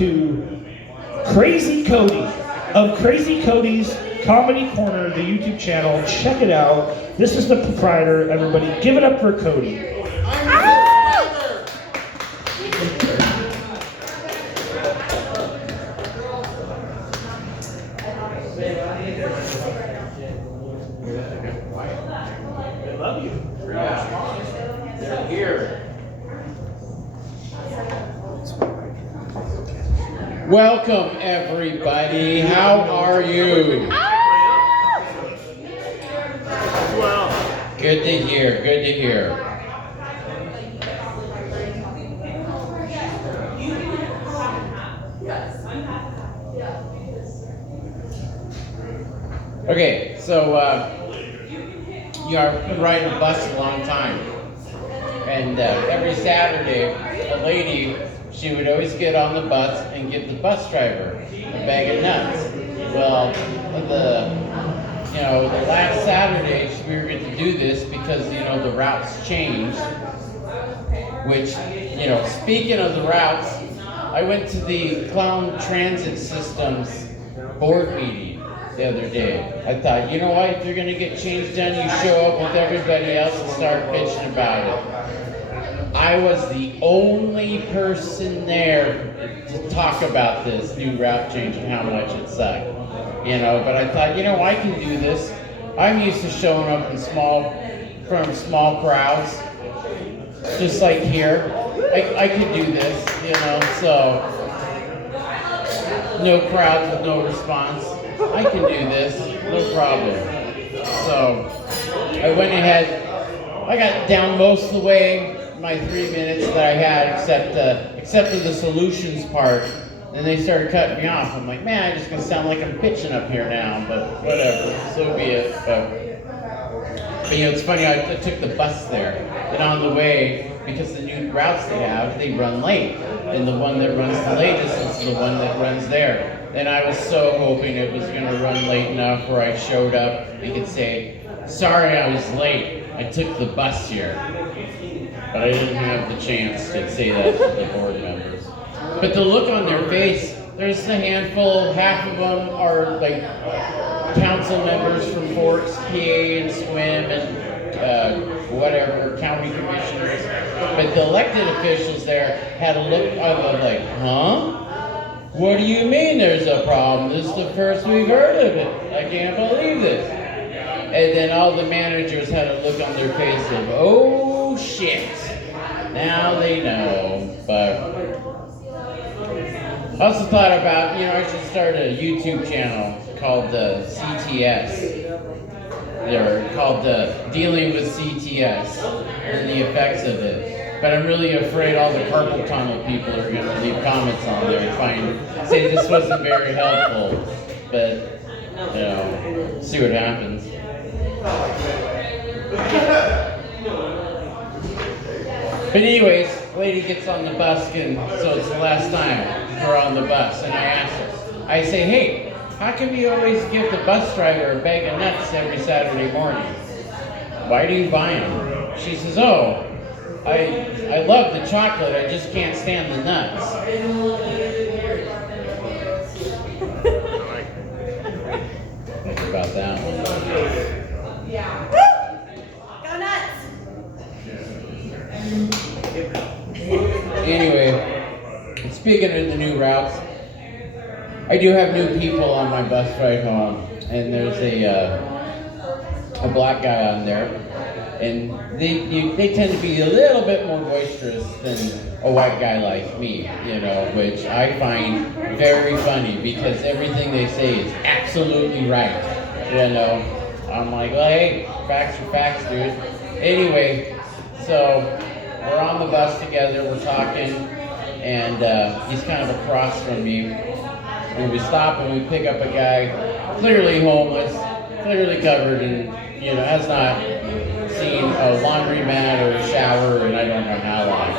to Crazy Cody of Crazy Cody's Comedy Corner, the YouTube channel. Check it out. This is the proprietor, everybody. Give it up for Cody. I love you. They're here. Welcome, everybody. How are you? Good to hear. Good to hear. Okay, so I've been riding a bus a long time, and every Saturday, a lady, she would always get on the bus and give the bus driver a bag of nuts. Well, the last Saturday we were going to do this because the routes changed. Which, speaking of the routes, I went to the Clown Transit Systems board meeting the other day. I thought, you know what, if you're going to get change done, you show up with everybody else and start bitching about it. I was the only person there to talk about this new route change and how much it sucked. But I thought, I can do this. I'm used to showing up in small crowds, just like here. I could do this, so no crowds with no response. I can do this, no problem. So I went ahead, I got down most of the way, my 3 minutes that I had, except for the solutions part. Then they started cutting me off. I'm like, man, I'm just gonna sound like I'm pitching up here now, but whatever, so be it. But it's funny, I took the bus there, and on the way, because the new routes they run late, and the one that runs the latest is the one that runs there. And I was so hoping it was gonna run late enough where I showed up and could say, sorry I was late, I took the bus here. But I didn't have the chance to say that to the board members. But the look on their face, there's a handful, half of them are like council members from Forks, PA, and Swim, and whatever, county commissioners. But the elected officials there had a look of like, huh? What do you mean there's a problem? This is the first we've heard of it. I can't believe this. And then all the managers had a look on their face of, oh shit, now they know. But I also thought about, I should start a YouTube channel called CTS. They're called Dealing with CTS and the Effects of It. But I'm really afraid all the carpal tunnel people are going to leave comments on there and say this wasn't very helpful. But, see what happens. But anyways, lady gets on the bus, and so it's the last time we're on the bus, and I ask her, I say, hey, how come you always give the bus driver a bag of nuts every Saturday morning? Why do you buy them? She says, oh, I love the chocolate, I just can't stand the nuts. Think about that one. Yeah. Go nuts! Anyway, speaking of the new routes, I do have new people on my bus ride home, and there's a black guy on there, and they tend to be a little bit more boisterous than a white guy like me, which I find very funny because everything they say is absolutely right, I'm like, well, hey, facts are facts, dude. Anyway, so we're on the bus together, we're talking, and he's kind of across from me. And we stop and we pick up a guy, clearly homeless, clearly covered in, has not seen a laundromat or a shower in I don't know how long.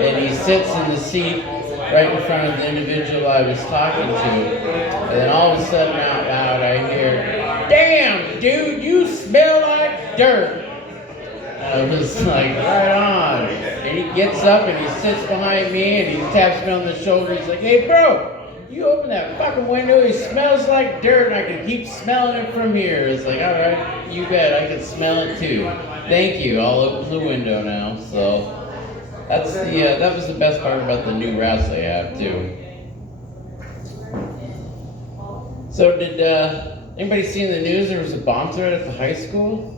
And he sits in the seat right in front of the individual I was talking to. And then all of a sudden out loud I hear, damn, dude, you smell like dirt. I was like, right on. And he gets up and he sits behind me and he taps me on the shoulder. He's like, hey, bro, you open that fucking window. It smells like dirt and I can keep smelling it from here. It's like, all right, you bet. I can smell it too. Thank you. I'll open the window now. So that's that was the best part about the new routes they have too. So did anybody see in the news there was a bomb threat at the high school?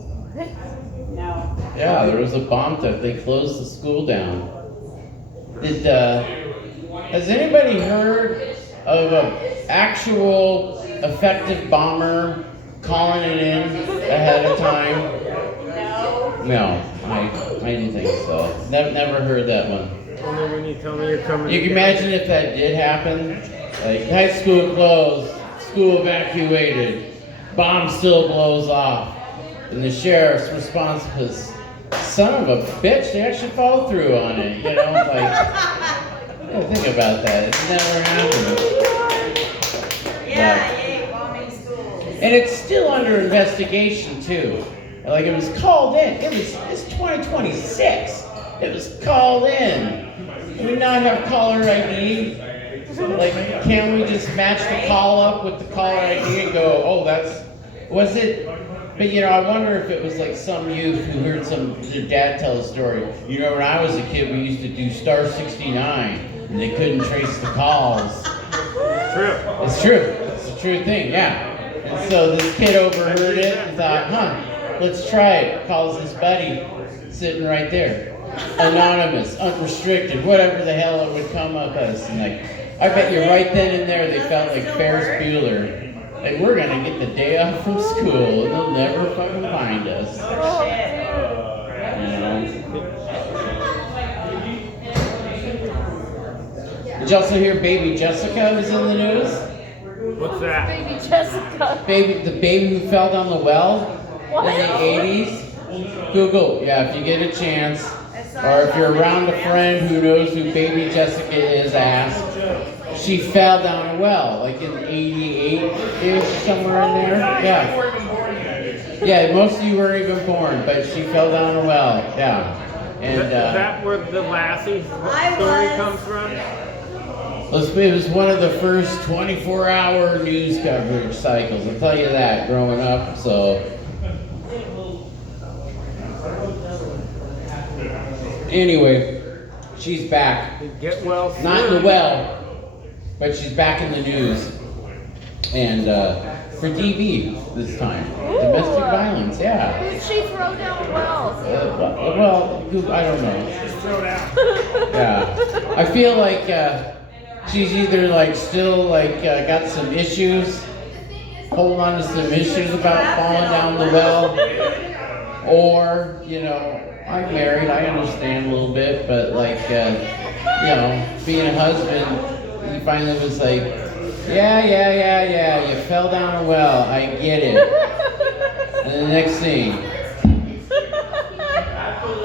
No. Yeah, there was a bomb threat. They closed the school down. Has anybody heard of an actual effective bomber calling it in ahead of time? No. No, I didn't think so. Never heard that one. Only when you tell me you're coming. You can imagine if that did happen. Like high school closed, school evacuated, bomb still blows off. And the sheriff's response was, son of a bitch, they actually followed through on it. You know, like, think about that. It's never happened. Yeah, bombing schools. And it's still under investigation, too. Like, it was called in. It's 2026. It was called in. Do we not have caller ID? Like, can't we just match the call up with the caller ID and go, oh, was it? But you know, I wonder if it was like some youth who heard their dad tell a story. You know, when I was a kid, we used to do star 69, and they couldn't trace the calls. True. It's true. It's a true thing, yeah. And so this kid overheard it and thought, let's try it. Calls his buddy sitting right there. Anonymous, unrestricted, whatever the hell it would come up as. And like, I bet you right then and there they felt like Ferris Bueller. Like, we're gonna get the day off from school and they'll never fucking find us. You know? Did you also hear baby Jessica was in the news? What's that? Baby Jessica. The baby who fell down the well What? in the 80s? Google, yeah, if you get a chance. Or if you're around a friend who knows who baby Jessica is, ask. She fell down a well, like in 88-ish, somewhere in there. Yeah. Yeah, most of you weren't even born, but she fell down a well. Yeah. And Is that where the Lassie story comes from? it was one of the first 24-hour news coverage cycles. I'll tell you that, growing up. So. Anyway, she's back. Get well soon. Not in the well. But she's back in the news, and for DV this time, domestic violence. Yeah. Who'd she throw down wells? Well, I don't know. Yeah, I feel like she's either like still like got some issues, holding on to some issues about falling down the well, or you know, I'm married. I understand a little bit, but like you know, being a husband. He finally was like, yeah, you fell down a well, I get it. And the next thing,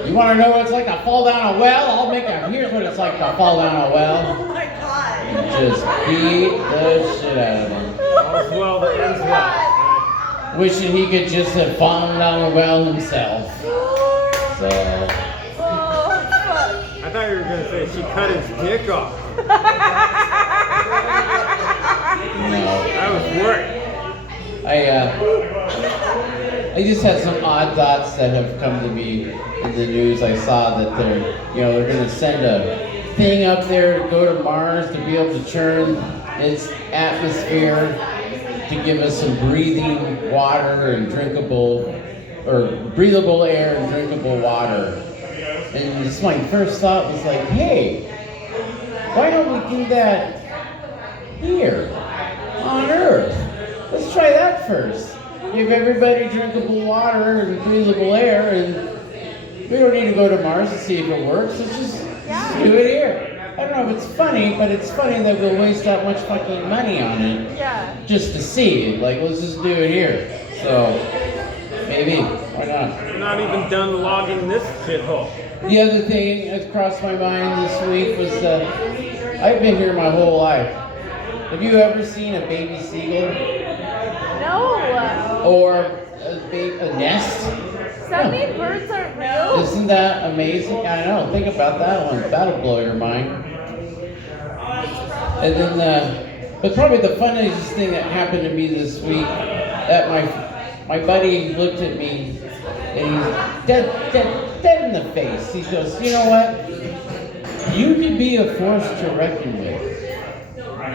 you want to know what it's like to fall down a well? Here's what it's like to fall down a well. Oh my God. And just beat the shit out of him. All's well that ends well. Wishing he could just have fallen down a well himself. So. I thought you were going to say she cut his dick off. No. That was work. I just had some odd thoughts that have come to me in the news. I saw that they're going to send a thing up there to go to Mars to be able to churn its atmosphere to give us some breathing water and breathable air and drinkable water. And just my first thought was like, hey, why don't we do that here on Earth? Let's try that first. Give everybody drinkable water and breathable air, and we don't need to go to Mars to see if it works. Let's just do it here. I don't know if it's funny, but it's funny that we'll waste that much fucking money on it just to see. Like, let's just do it here. So, maybe. Why not? We're not even done logging this shithole. The other thing that crossed my mind this week was I've been here my whole life. Have you ever seen a baby seagull? No. Or a nest? Does that mean birds aren't real? Isn't that amazing? I know. Think about that one. That'll blow your mind. And then, but probably the funniest thing that happened to me this week, that my buddy looked at me and he's dead in the face. He goes, you know what? You could be a force to reckon with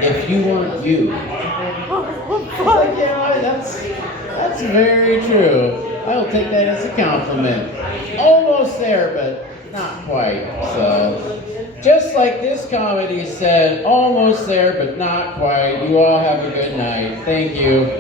if you weren't you. It's like, yeah, that's very true. I'll take that as a compliment. Almost there, but not quite. So, just like this comedy said, almost there, but not quite. You all have a good night. Thank you.